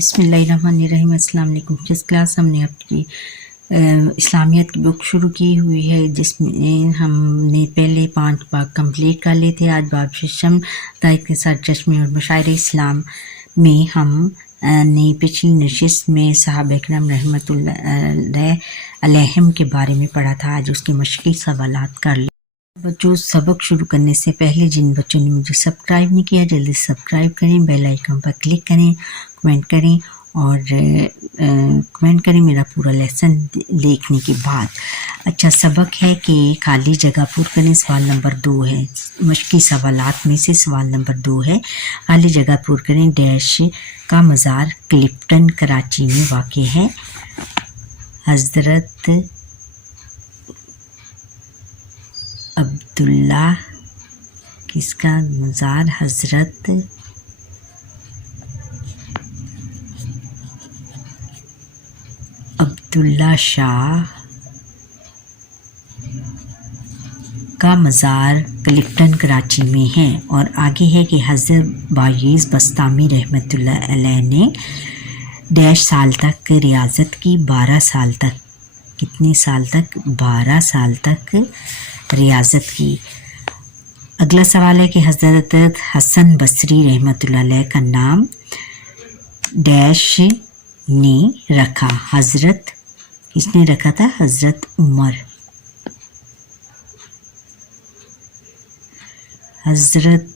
बिस्मिल्लाहिर्रहमानिर्रहीम। अस्सलाम वालेकुम। जिस क्लास हमने अपनी इस्लामियत की बुक शुरू की हुई है, जिसमें हमने पहले 5 बाब कंप्लीट कर लिए थे। आज बाब शिशम दायित के साथ चश्मे और मशायर इस्लाम में हम ने पिछली नशिस्त में सहाबा इकराम रहमतुल्लाह अलैहिम के बारे में पढ़ा था। आज उसके मशक़ी सवालात कर लिए। बच्चों, सबक शुरू करने से पहले जिन बच्चों ने मुझे सब्सक्राइब नहीं किया, जल्दी सब्सक्राइब करें, बेल आइकन पर क्लिक करें, कमेंट करें और कमेंट करें मेरा पूरा लेसन देखने के बाद। अच्छा, सबक है कि खाली जगह पूर करें। सवाल नंबर 2 है, मशक़ी सवालात में से सवाल नंबर 2 है, खाली जगह पूर करें। डैश का मज़ार क्लिफ्टन कराची में वाक़ है। हज़रत अब्दुल्ला किसका मज़ार? हज़रत अब्दुल्ला शाह का मज़ार क्लिफ्टन कराची में है। और आगे है कि हज़रत बायज़ बस्तामी रहमतुल्लाह अलैह ने डैश साल तक रियाज़त की। 12 साल तक। कितने साल तक? 12 साल तक रियाज़त की। अगला सवाल है कि हज़रत हसन बसरी रहमतुल्लाह अलैह का नाम डैश ने रखा। हज़रत किसने रखा था? हज़रत उमर। हज़रत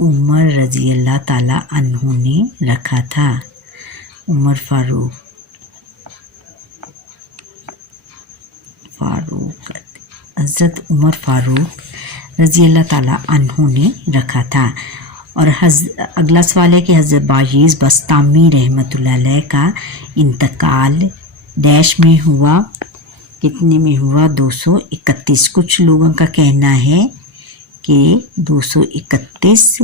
उमर रज़ी अल्लाह ताला अन्हु ने रखा था। उमर फारूक हज़रत उमर फारूक रज़ी अल्लाह ताला अन्हु ने रखा था। और अगला सवाल है कि हज़रत बायज़ बस्तामी रहमतुल्लाह अलैह का इंतकाल डैश में हुआ। कितने में हुआ? 231। कुछ लोगों का कहना है कि 231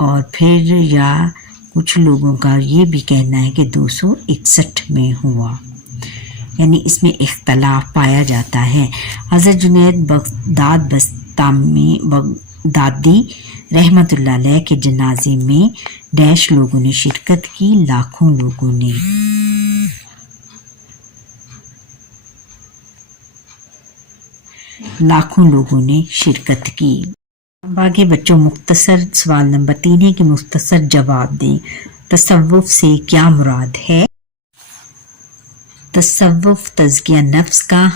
और फिर या कुछ लोगों का ये भी कहना है कि 261 में हुआ, यानी इसमें इख्तलाफ पाया जाता है। हज़रत जुनैद बगदादी रहमतुल्लाह अलैह के जनाजे में डैश लोगों ने शिरकत की। लाखों लोगों ने शिरकत की। अब आगे बच्चों, मुख्तसर सवाल नंबर 3 है कि मुख्तसर जवाब दें। तसव्वुफ से क्या मुराद है? तसव्वुफ तज़किया नफ्स का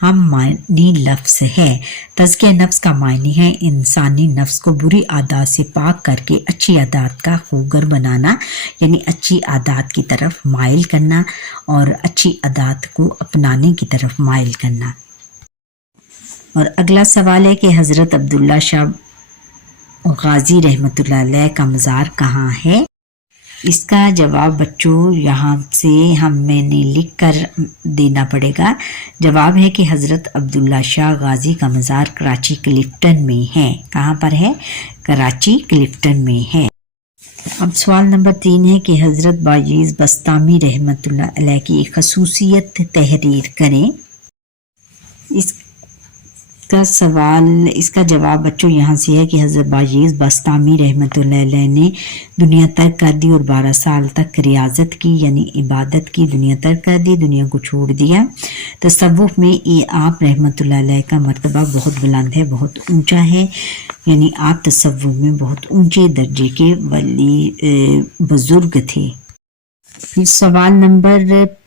हम मायनी लफ्ज़ है। तज़किया नफ्स का मायने है इंसानी नफ्स को बुरी आदत से पाक करके अच्छी आदत का खूगर बनाना, यानी अच्छी आदत की तरफ माइल करना और अच्छी आदत को अपनाने की तरफ माइल करना। और अगला सवाल है कि हज़रत अब्दुल्ला शाह गाजी रहमतुल्लाह अलैह का मज़ार कहाँ है? इसका जवाब बच्चों यहाँ से मैंने लिख कर देना पड़ेगा। जवाब है कि हज़रत अब्दुल्ला शाह गाजी का मज़ार कराची क्लिफ्टन में है। कहाँ पर है? कराची क्लिफ्टन में है। अब सवाल नंबर 3 है कि हज़रत बायज़ बस्तामी रहमतुल्लाह अलैह की एक खसूसियत तहरीर करें। इसका जवाब बच्चों यहाँ से है कि हज़रत बायज़ बस्तामी रहमतुल्लाह अलैह ने दुनिया तर्क कर दी और 12 साल तक रियाज़त की, यानी इबादत की। दुनिया तर्क कर दी, दुनिया को छोड़ दिया। तसव्वुफ में ये आप रहमतुल्लाह अलैह का मर्तबा बहुत बुलंद है, बहुत ऊंचा है, यानी आप तसव्वुफ में बहुत ऊंचे दर्जे के वली बुजुर्ग थे। फिर सवाल नंबर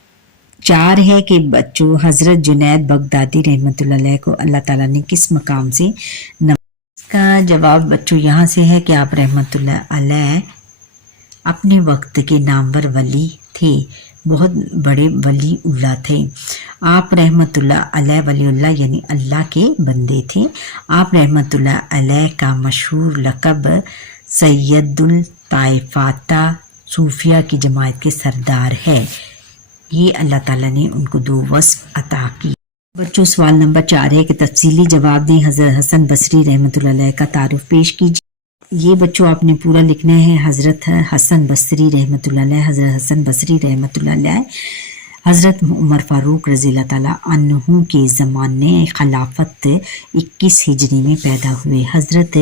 4 है कि बच्चों, हज़रत जुनैद बगदादी रहमतुल्लाह अलैह को अल्लाह ताला ने किस मकाम से इसका जवाब बच्चों यहाँ से है कि आप रहमतुल्लाह अलैह अपने वक्त के नामवर वली थे, बहुत बड़े वली उल्लाह थे। आप रहमतुल्लाह अलैह वलीउल्लाह यानी अल्लाह के बंदे थे। आप रहमतुल्लाह अलैह का मशहूर लक़ब सैयदुल ताइफ़ाता सूफिया की जमात के सरदार है। ये अल्लाह ताला ने उनको 2 वस्फ़ अता की। बच्चों, सवाल नंबर 4 है कि तफसीली जवाब दें। हज़रत हसन बसरी रहमतुल्लाह अलैह का तारुफ पेश कीजिए। ये बच्चों आपने पूरा लिखना है। हज़रत हसन बसरी रहमतुल्लाह अलैह, हज़रत हसन बसरी रहमतुल्लाह अलैह हज़रत उमर फ़ारूक रज़ी अल्लाह ताला अन्हु के ज़माने खिलाफत 21 हिजरी में पैदा हुए। हज़रत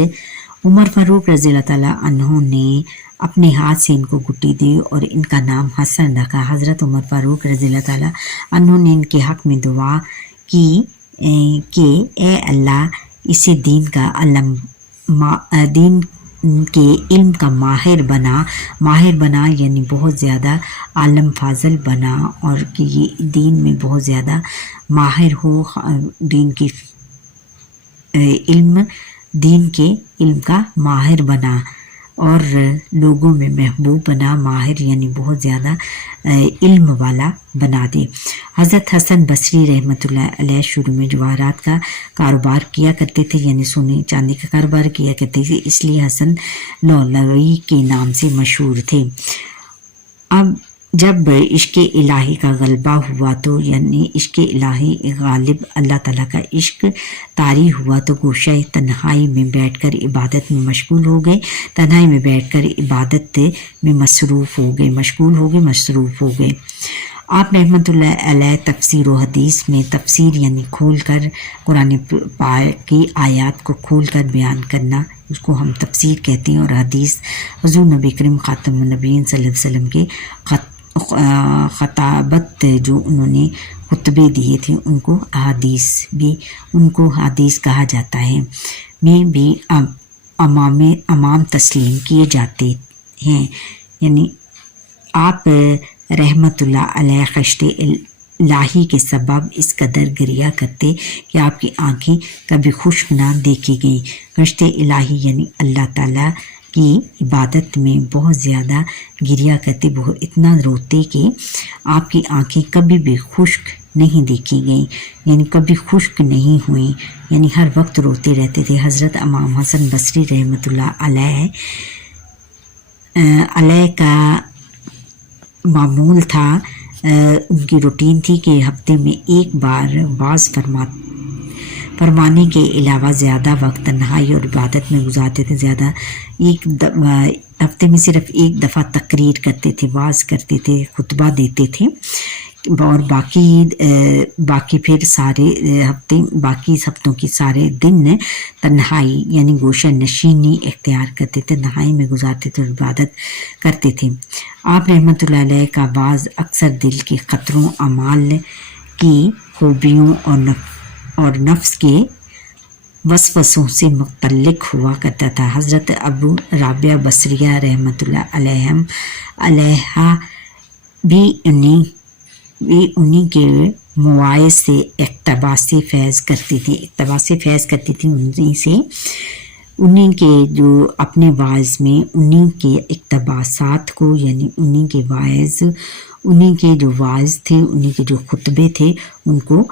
उमर फ़ारूक रज़ी अल्लाह ताला अन्हु ने अपने हाथ से इनको गुट्टी दी और इनका नाम हसन रखा। हज़रत उमर फारूक रज़ी अल्लाह ताला अन्हों ने इनके हक़ में दुआ की कि ए अल्लाह इसे दीन के इल्म का माहिर बना यानी बहुत ज़्यादा आलम फाजल बना, और कि ये दीन में बहुत ज़्यादा माहिर हो, दीन के इल्म का माहिर बना और लोगों में महबूब बना। माहिर यानी बहुत ज़्यादा इल्म वाला बना दे। हज़रत हसन बसरी रहमतुल्लाह अलैह शुरू में जवाहरात का कारोबार किया करते थे, यानी सोने चांदी का कारोबार किया करते थे, इसलिए हसन लौलवी के नाम से मशहूर थे। अब जब इश्क़ इलाही का गलबा हुआ तो यानी इश्क़ इलाही गालिब अल्लाह ताला का इश्क तारी हुआ तो गोशा तन्हाई में बैठकर इबादत में मशगूल हो गए। तन्हाई में बैठकर इबादत में मशगूल हो गए। आप रहमतुल्लाह अलैह तफसीर व हदीस में तफसीर यानी खोल कर कुरान पाक की आयात को खोल कर बयान करना, उसको हम तफसीर कहते हैं, और हदीस हुज़ूर नबी करीम ख़ातमुन नबीय्यीन सल्लल्लाहु अलैहि वसल्लम के खताबत जो उन्होंने खुतबे दिए थे उनको हदीस कहा जाता है, में भी अमाम तस्लीम किए जाते हैं। यानी आप रहमतुल्लाह अलैह खश्ते इलाही के सबब इस कदर गिरिया करते कि आपकी आंखें कभी खुश्क ना देखी गई। खश्ते इलाही यानी अल्लाह ताला की इबादत में बहुत ज़्यादा गिरिया करते, बहुत इतना रोते कि आपकी आंखें कभी भी खुश्क नहीं देखी गई, यानी कभी खुश्क नहीं हुई, यानी हर वक्त रोते रहते थे। हज़रत इमाम हसन बसरी रहमतुल्लाह अलैह का मामूल था, उनकी रूटीन थी कि हफ्ते में एक बार वाज़ फरमाने के अलावा ज़्यादा वक्त तन्हाई और इबादत में गुजारते थे। हफ्ते में सिर्फ एक दफ़ा तकरीर करते थे, वाज़ करते थे, खुतबा देते थे, और बाकी फिर बाकी हफ्तों की सारे दिन तन्हाई यानी गोशा नशीनी इख्तियार करते थे, तन्हाई में गुजारते थे और इबादत करते थे। आप रहमतुल्लाह अलैह का बाज़ अक्सर दिल के ख़तरों, अमाल की खूबियों और नफ्स के वसवसों से मुतल्लिक हुआ करता था। हज़रत अबू राबिया बसरिया रहमतुल्लाह अलैहा भी उन्हीं के मुआज़ से इक़्तिबास से फैज़ करती थी उन्हीं के जो अपने वाइज में उन्हीं के इक़्तिबासात को, यानी उन्हीं के जो वाइज थे, उन्हीं के जो खुतबे थे उनको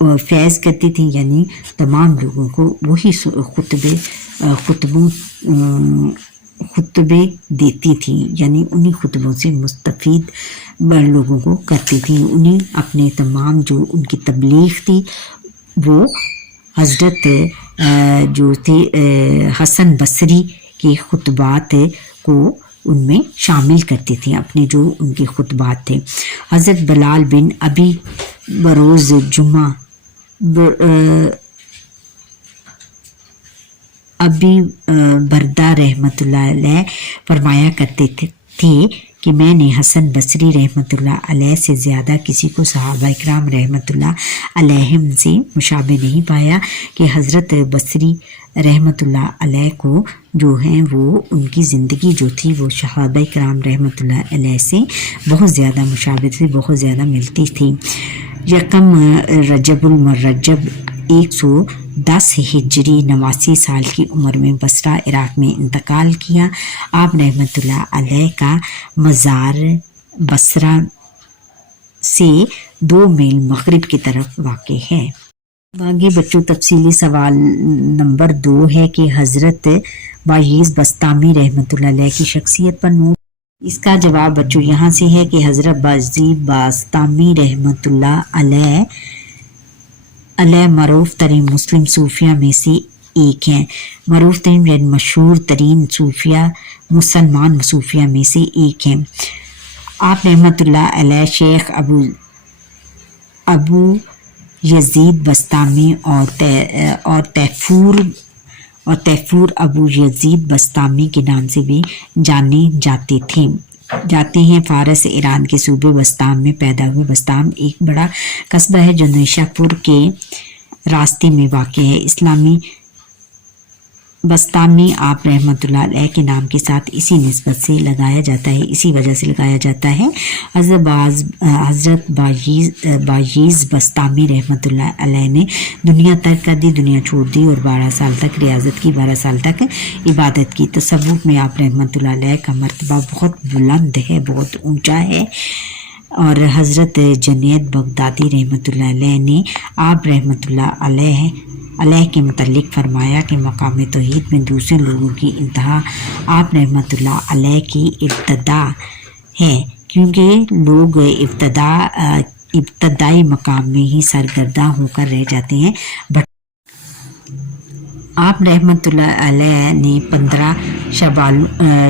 फैज़ करती थी, यानी तमाम लोगों को वही खुतबे देती थी, यानी उन्हीं खुतबों से मुस्तफ़ीद लोगों को करती थी। उन्हें अपने तमाम जो उनकी तबलीग थी वो हज़रत जो थे हसन बसरी के खुतबात को उनमें शामिल करती थी, अपने जो उनके खुतबात थे। हज़रत बिलाल बिन अबी बरोज़ जुम्मा अबी बरदा रहमतुल्लाह अलैह फरमाया करते थे कि मैंने हसन बसरी रहमतुल्लाह अलैह से ज़्यादा किसी को सहाबा इकराम रहमतुल्लाह अलैहिम से मुशाबे नहीं पाया, कि हज़रत बसरी रहमतुल्लाह अलैह को जो हैं वो उनकी ज़िंदगी जो थी वो सहाबा इकराम रहमतुल्लाह अलैह से बहुत ज़्यादा मुशाबे थी, बहुत ज़्यादा मिलती थी। यकम रजबुल मरजब 110 हिजरी 89 साल की उम्र में बसरा इराक़ में इंतकाल किया। आप रहमतुल्लाह अलैह का मज़ार बसरा से 2 मील मग़रिब की तरफ वाक़े है। आगे बच्चों तफसीली सवाल नंबर 2 है कि हज़रत बायज़ बस्तामी रहमतुल्लाह अलैह की शख्सियत पर नोट। इसका जवाब बच्चों यहाँ से है कि हज़रत बायज़ बस्तामी रहमतुल्लाह अलैह मरूफ तरीन मुस्लिम सूफिया में से एक हैं। मरूफ तरीन यानी मशहूर तरीन सूफिया मुसलमान सूफिया में से एक हैं। आप रहमतुल्लाह अलैह शेख अबू यजीद बस्तामी और और तैफूर अबू यजीद बस्तामी के नाम से भी जाने जाते हैं। फारस ईरान के सूबे बस्ताम में पैदा हुए। बस्ताम एक बड़ा कस्बा है जो निशापुर के रास्ते में वाक़ है। इस्लामी बस्तामी आप रहमतुल्लाह अलैह के नाम के साथ इसी निस्बत से लगाया जाता है, इसी वजह से लगाया जाता है। हज़रत बायीज़ बस्तामी रहमतुल्लाह अलैह ने दुनिया तर्क कर दी, दुनिया छोड़ दी और 12 साल तक रियाजत की, 12 साल तक इबादत की। तसव्वुफ़ में आप रहमतुल्लाह अलैह का मर्तबा बहुत बुलंद है, बहुत ऊंचा है। और हज़रत जुनैद बगदादी रहमतुल्लाह अलैह ने आप रहमतुल्लाह अलैह के मुतल्लिक़ फरमाया कि मकाम तौहीद में दूसरे लोगों की इंतहा आप रहमतुल्लाह अलैह की इब्तदा है, क्योंकि लोग इब्तदाई मकाम में ही सरगर्दा होकर रह जाते हैं। आप रहमतुल्लाह अलैह ने 15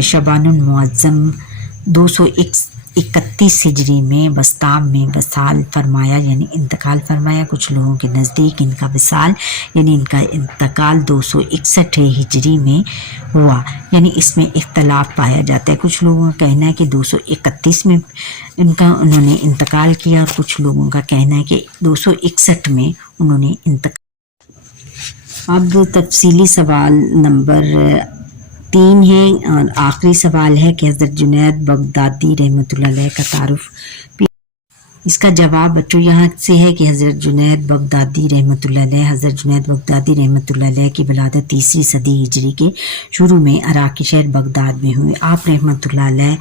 शबानुल मुअज़्ज़म 231 हिजरी में बस्ताम में वसाल फरमाया, यानी इंतकाल फरमाया। कुछ लोगों के नज़दीक इनका वसाल यानी इनका इंतकाल 261 हिजरी में हुआ, यानी इसमें इख्तलाफ पाया जाता है। कुछ लोगों का कहना है कि 231 में उन्होंने इंतकाल किया और कुछ लोगों का कहना है कि 261 में उन्होंने इंतकाल। अब तफसीली सवाल नंबर 3 है और आखिरी सवाल है कि हज़रत जुनैद बगदादी रहमतुल्लाह अलैह का तारुफ। इसका जवाब बच्चों यहाँ से है कि हज़रत जुनैद बगदादी रहमतुल्लाह अलैह की विलादत 3री सदी हिजरी के शुरू में इराक़ के शहर बगदाद में हुई। आप रहमतुल्लाह अलैह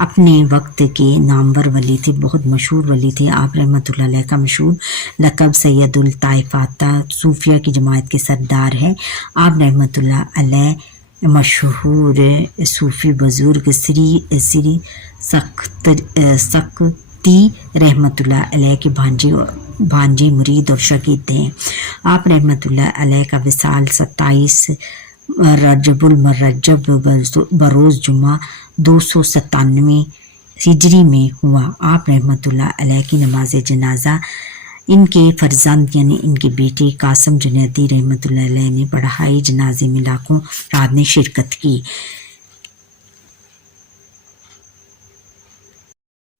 अपने वक्त के नामवर वली थे, बहुत मशहूर वली थे। आप रहमतुल्लाह अलैह का मशहूर लक़ब सैयदुल ताइफ़ाता सूफिया की जमात के सरदार है। आप रहमतुल्लाह अलैह मशहूर सूफ़ी बुज़ुर्ग श्री सक्ती रहमतुल्लाह अलैह के भांजे मुरीद और शागिर्द हैं। आप रहमतुल्लाह अलैह का विसाल 27 रजबुल मरजब बरोज़ जुमा 297 हिजरी में हुआ। आप रहमतुल्लाह अलैह की नमाज जनाजा इनके फर्जंद यानी इनके बेटे कासिम जुनैदी रहमतुल्लाह अलैह ने पढ़ाई। जनाजे में लाखों रात ने शिरकत की।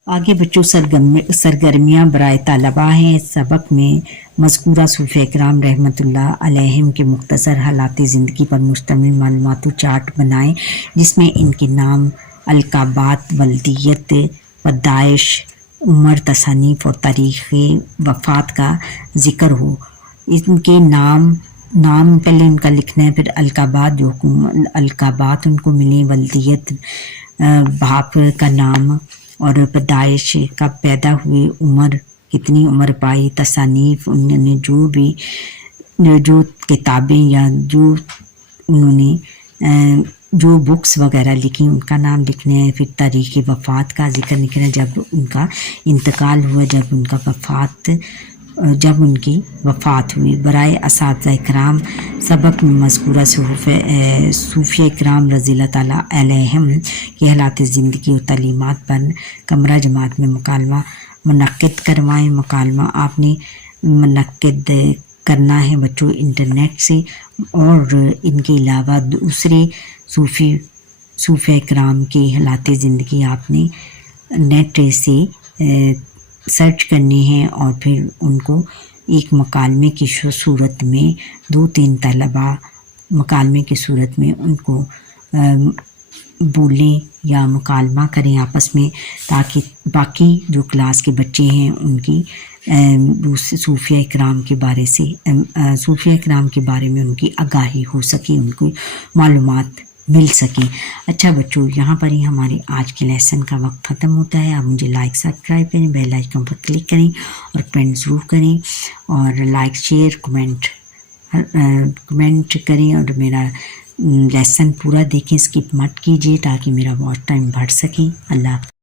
आगे बच्चों सरगर्मियाँ बराए तलबा हैं। सबक में मज़कूरा सूफ़ी इकराम रहमतुल्लाह अलैहिम के मुख्तसर हालात ज़िंदगी पर मुश्तमिल मालूमाती चार्ट बनाएं, जिसमें इनके नाम, अलकाबात, वल्दियत, पैदाइश, उम्र, तसनीफ़ और तारीख़ वफ़ात का ज़िक्र हो। इनके नाम पहले उनका लिखना है, फिर अलकाबात उनको मिले, वल्दियत बाप का नाम और पैदाइश कब पैदा हुए, उम्र कितनी उम्र पाई, तसनीफ़ उन्होंने जो किताबें या जो उन्होंने जो बुक्स वगैरह लिखी उनका नाम लिखने हैं, फिर तारीख़ वफ़ात का ज़िक्र लिखना है, जब उनका इंतकाल हुआ, जब उनकी वफ़ात हुई। बराए असातिज़ा इकराम सबक में मज़कूरा सूफ़ी इकराम रज़ियल्लाहु ताला अलैहिम की हालात ज़िंदगी और तालीमात पर कमरा जमात में मुकालमा मुनक्किद करवाएँ। मुकालमा आपने मुनक्किद करना है बच्चों इंटरनेट से, और इनके अलावा दूसरे सूफ़ी इकराम की हालात ज़िंदगी आपने नेट से सर्च करनी है और फिर उनको एक मुकालमे की सूरत में 2-3 तलबा मुकालमे की सूरत में उनको बोलें या मुकालमा करें आपस में, ताकि बाकी जो क्लास के बच्चे हैं उनकी सूफिया इकराम के बारे में उनकी आगाही हो सके, उनको मालूमात मिल सके। अच्छा बच्चों, यहाँ पर ही हमारे आज के लेसन का वक्त ख़त्म होता है। आप मुझे लाइक सब्सक्राइब करें, बेल आइकन पर क्लिक करें और कमेंट ज़रूर करें, और लाइक शेयर कमेंट करें, और मेरा लेसन पूरा देखें, स्किप मत कीजिए ताकि मेरा वॉच टाइम बढ़ सके। अल्लाह।